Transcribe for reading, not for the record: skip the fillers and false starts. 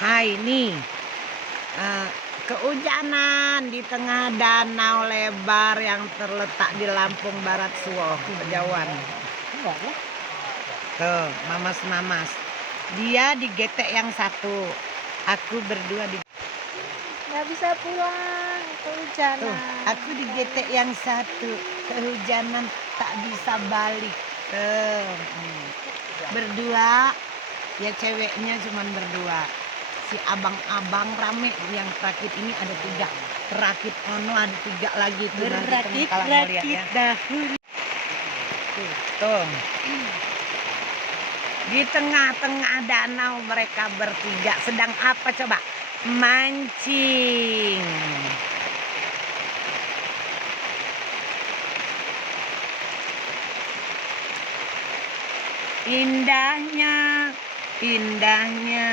Hai nih, kehujanan di tengah danau lebar yang terletak di Lampung Barat Suwoh, Kejauhan. Tuh, mamas-mamas. Dia di getek yang satu, aku berdua di. Nggak bisa pulang, Tuh, kehujanan. aku di getek yang satu, kehujanan tak bisa balik. Tuh, berdua, ya ceweknya cuman berdua. Si abang-abang rame yang perakit ini ada 3. Perakit ono ada 3 lagi tuh nanti kalau mau lihat ya. Dahulu. Tuh. Di tengah-tengah danau mereka bertiga sedang apa coba? Mancing. Indahnya, indahnya